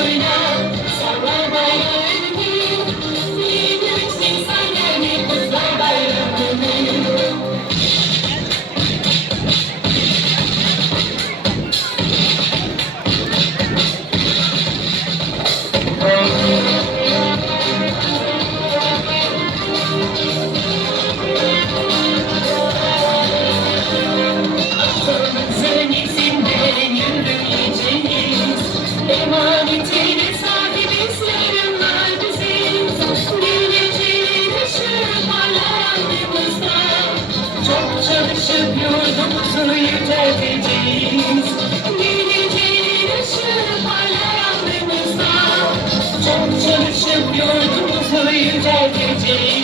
going out. çalışıp yurdumuzu yücelteceğiz. Geleceğin ışığı parlayan Çok çalışıp yurdumuzu yücelteceğiz.